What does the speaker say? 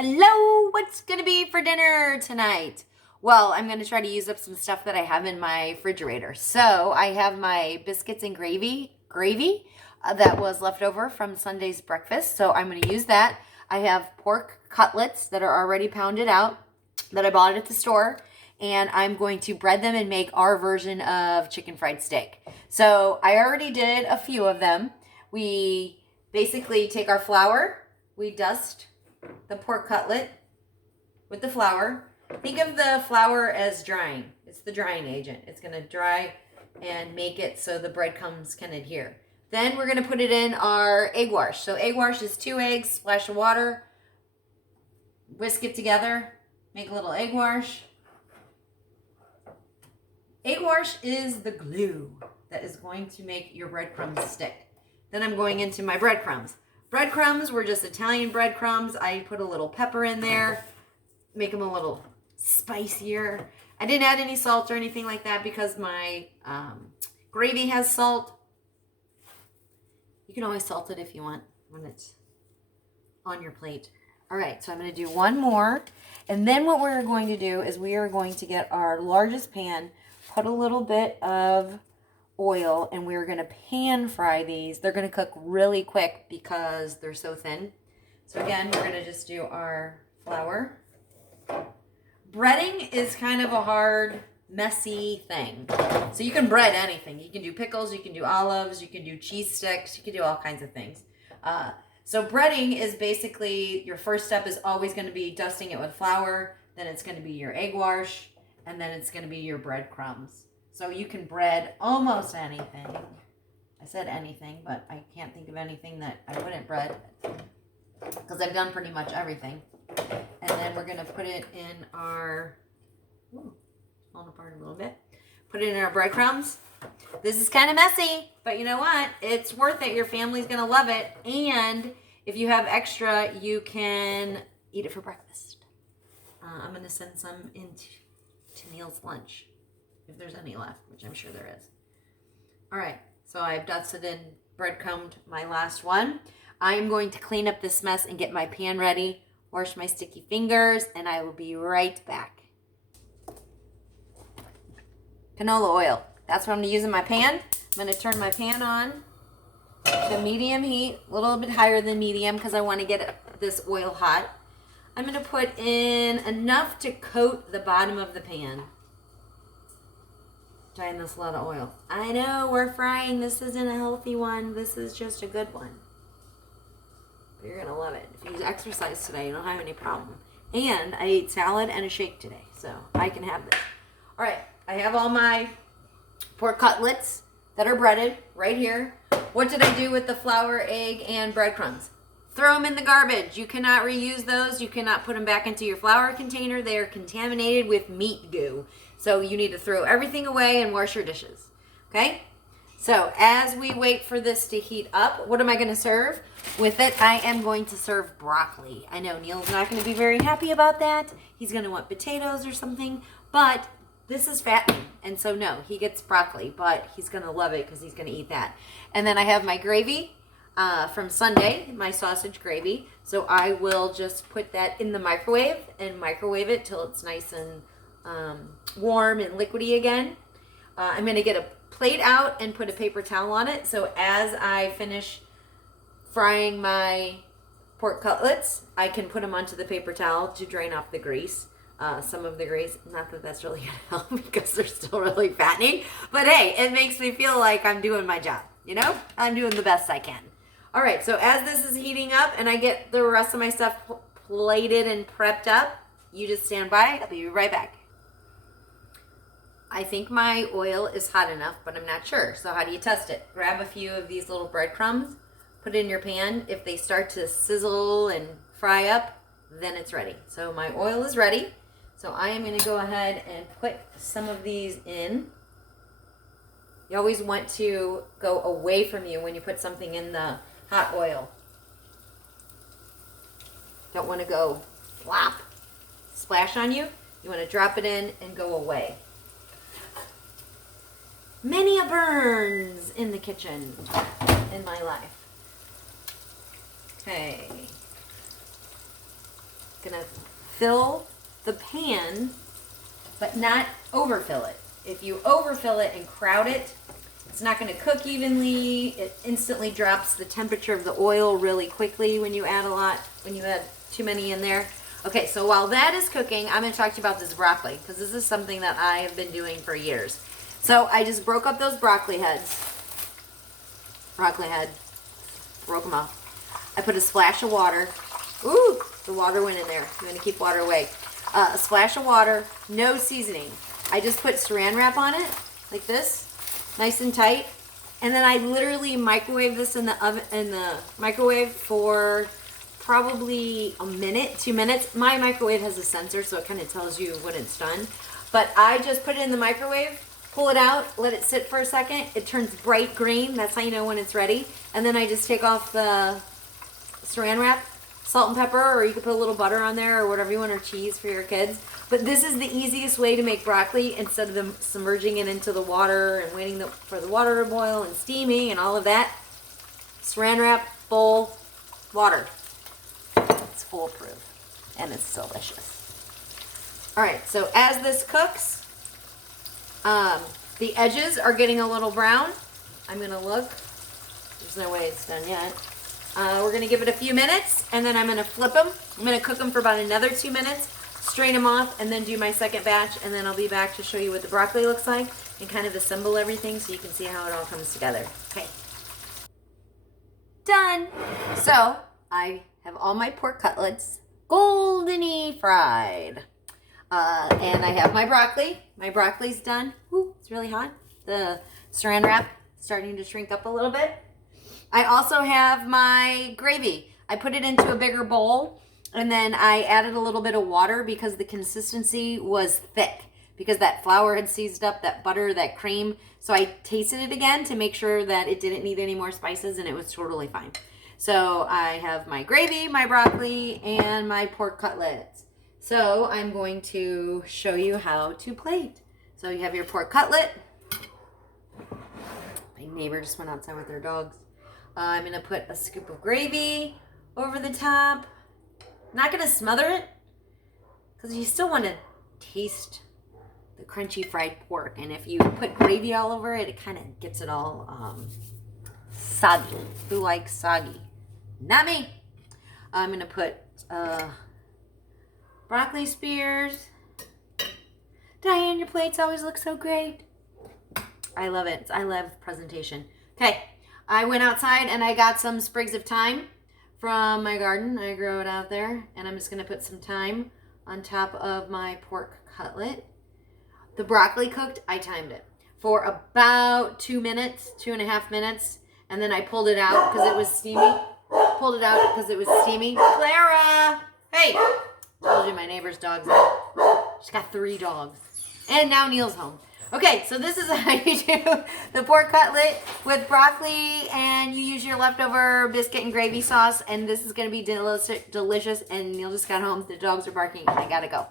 Hello, what's gonna be for dinner tonight? Well, I'm gonna try to use up some stuff that I have in my refrigerator. So I have my biscuits and gravy that was left over from Sunday's breakfast. So I'm gonna use that. I have pork cutlets that are already pounded out that I bought at the store. And I'm going to bread them and make our version of chicken fried steak. So I already did a few of them. We basically take our flour, we dust the pork cutlet with the flour. Think of the flour as drying. It's the drying agent. It's going to dry and make it so the breadcrumbs can adhere. Then we're going to put it in our egg wash. So egg wash is 2 eggs, splash of water, whisk it together, make a little egg wash. Egg wash is the glue that is going to make your breadcrumbs stick. Then I'm going into my breadcrumbs. Breadcrumbs were just Italian breadcrumbs. I put a little pepper in there, make them a little spicier. I didn't add any salt or anything like that because my gravy has salt. You can always salt it if you want when it's on your plate. All right, so I'm going to do one more. And then what we're going to do is we are going to get our largest pan, put a little bit of oil, and we're going to pan fry these. They're going to cook really quick because they're so thin. So again, we're going to just do our flour. Breading is kind of a hard, messy thing. So you can bread anything. You can do pickles, you can do olives, you can do cheese sticks, you can do all kinds of things. So breading is basically, your first step is always going to be dusting it with flour, then it's going to be your egg wash, and then it's going to be your breadcrumbs. So you can bread almost anything. I said anything, but I can't think of anything that I wouldn't bread because I've done pretty much everything. And then we're going to put it in our, falling apart a little bit. Put it in our breadcrumbs. This is kind of messy, but you know what? It's worth it. Your family's going to love it. And if you have extra, you can eat it for breakfast. I'm going to send some into Neil's lunch, if there's any left, which I'm sure there is. All right, so I've dusted and breadcrumbed my last one. I am going to clean up this mess and get my pan ready, wash my sticky fingers, and I will be right back. Canola oil. That's what I'm going to use in my pan. I'm going to turn my pan on to medium heat, a little bit higher than medium because I want to get this oil hot. I'm going to put in enough to coat the bottom of the pan. Tying this a lot of oil. I know we're frying. This isn't a healthy one. This is just a good one. But you're going to love it. If you exercise today, you don't have any problem. And I ate salad and a shake today, so I can have this. All right, I have all my pork cutlets that are breaded right here. What did I do with the flour, egg, and breadcrumbs? Throw them in the garbage. You cannot reuse those. You cannot put them back into your flour container. They are contaminated with meat goo. So you need to throw everything away and wash your dishes. Okay? So as we wait for this to heat up, what am I going to serve? With it, I am going to serve broccoli. I know Neil's not going to be very happy about that. He's going to want potatoes or something. But this is fattening. And so no, he gets broccoli. But he's going to love it because he's going to eat that. And then I have my gravy from Sunday, my sausage gravy. So I will just put that in the microwave and microwave it till it's nice and warm and liquidy again. I'm going to get a plate out and put a paper towel on it. So as I finish frying my pork cutlets, I can put them onto the paper towel to drain off the grease. Some of the grease, not that that's really going to help because they're still really fattening. But hey, it makes me feel like I'm doing my job. You know, I'm doing the best I can. All right, so as this is heating up and I get the rest of my stuff plated and prepped up, you just stand by. I'll be right back. I think my oil is hot enough, but I'm not sure. So how do you test it? Grab a few of these little breadcrumbs, put it in your pan. If they start to sizzle and fry up, then it's ready. So my oil is ready. So I am going to go ahead and put some of these in. You always want to go away from you when you put something in the hot oil. Don't want to go flop, splash on you. You want to drop it in and go away. Many a burns in the kitchen in my life. Okay. Gonna fill the pan, but not overfill it. If you overfill it and crowd it, it's not gonna cook evenly. It instantly drops the temperature of the oil really quickly when you add too many in there. Okay, so while that is cooking, I'm gonna talk to you about this broccoli, because this is something that I have been doing for years. So I just broke up those broccoli heads. Broke them up. I put a splash of water. Ooh, the water went in there. I'm gonna keep water away. A splash of water, no seasoning. I just put saran wrap on it, like this, nice and tight. And then I literally microwave this in the microwave for probably a minute, 2 minutes. My microwave has a sensor, so it kind of tells you when it's done. But I just put it in the microwave, pull it out, let it sit for a second. It turns bright green. That's how you know when it's ready. And then I just take off the saran wrap, salt and pepper, or you could put a little butter on there or whatever you want, or cheese for your kids. But this is the easiest way to make broccoli instead of them submerging it into the water and waiting for the water to boil and steaming and all of that. Saran wrap, bowl, water. It's foolproof and it's delicious. All right, so as this cooks, the edges are getting a little brown. I'm gonna look. There's no way it's done yet. We're gonna give it a few minutes and then I'm gonna flip them. I'm gonna cook them for about another 2 minutes, strain them off, and then do my second batch, and then I'll be back to show you what the broccoli looks like and kind of assemble everything so you can see how it all comes together. Okay. Done. So I have all my pork cutlets goldeny fried. And I have my broccoli. My broccoli's done. Ooh, it's really hot. The saran wrap starting to shrink up a little bit. I also have my gravy. I put it into a bigger bowl, and then I added a little bit of water because the consistency was thick, because that flour had seized up, that butter, that cream. So I tasted it again to make sure that it didn't need any more spices, and it was totally fine. So I have my gravy, my broccoli, and my pork cutlets. So I'm going to show you how to plate. So you have your pork cutlet. My neighbor just went outside with their dogs. I'm gonna put a scoop of gravy over the top. Not gonna smother it, because you still want to taste the crunchy fried pork. And if you put gravy all over it, it kind of gets it all soggy. Who likes soggy? Not me. I'm gonna put broccoli spears. Diane, your plates always look so great. I love it. I love presentation. Okay, I went outside and I got some sprigs of thyme from my garden. I grow it out there, and I'm just gonna put some thyme on top of my pork cutlet. The broccoli cooked, I timed it for about 2 minutes, 2.5 minutes, and then I pulled it out because it was steamy. Clara! Hey! Told you my neighbor's dog's out. She's got 3 dogs. And now Neil's home. Okay, so this is how you do the pork cutlet with broccoli, and you use your leftover biscuit and gravy sauce, and this is going to be delicious, and Neil just got home. The dogs are barking, and I gotta go.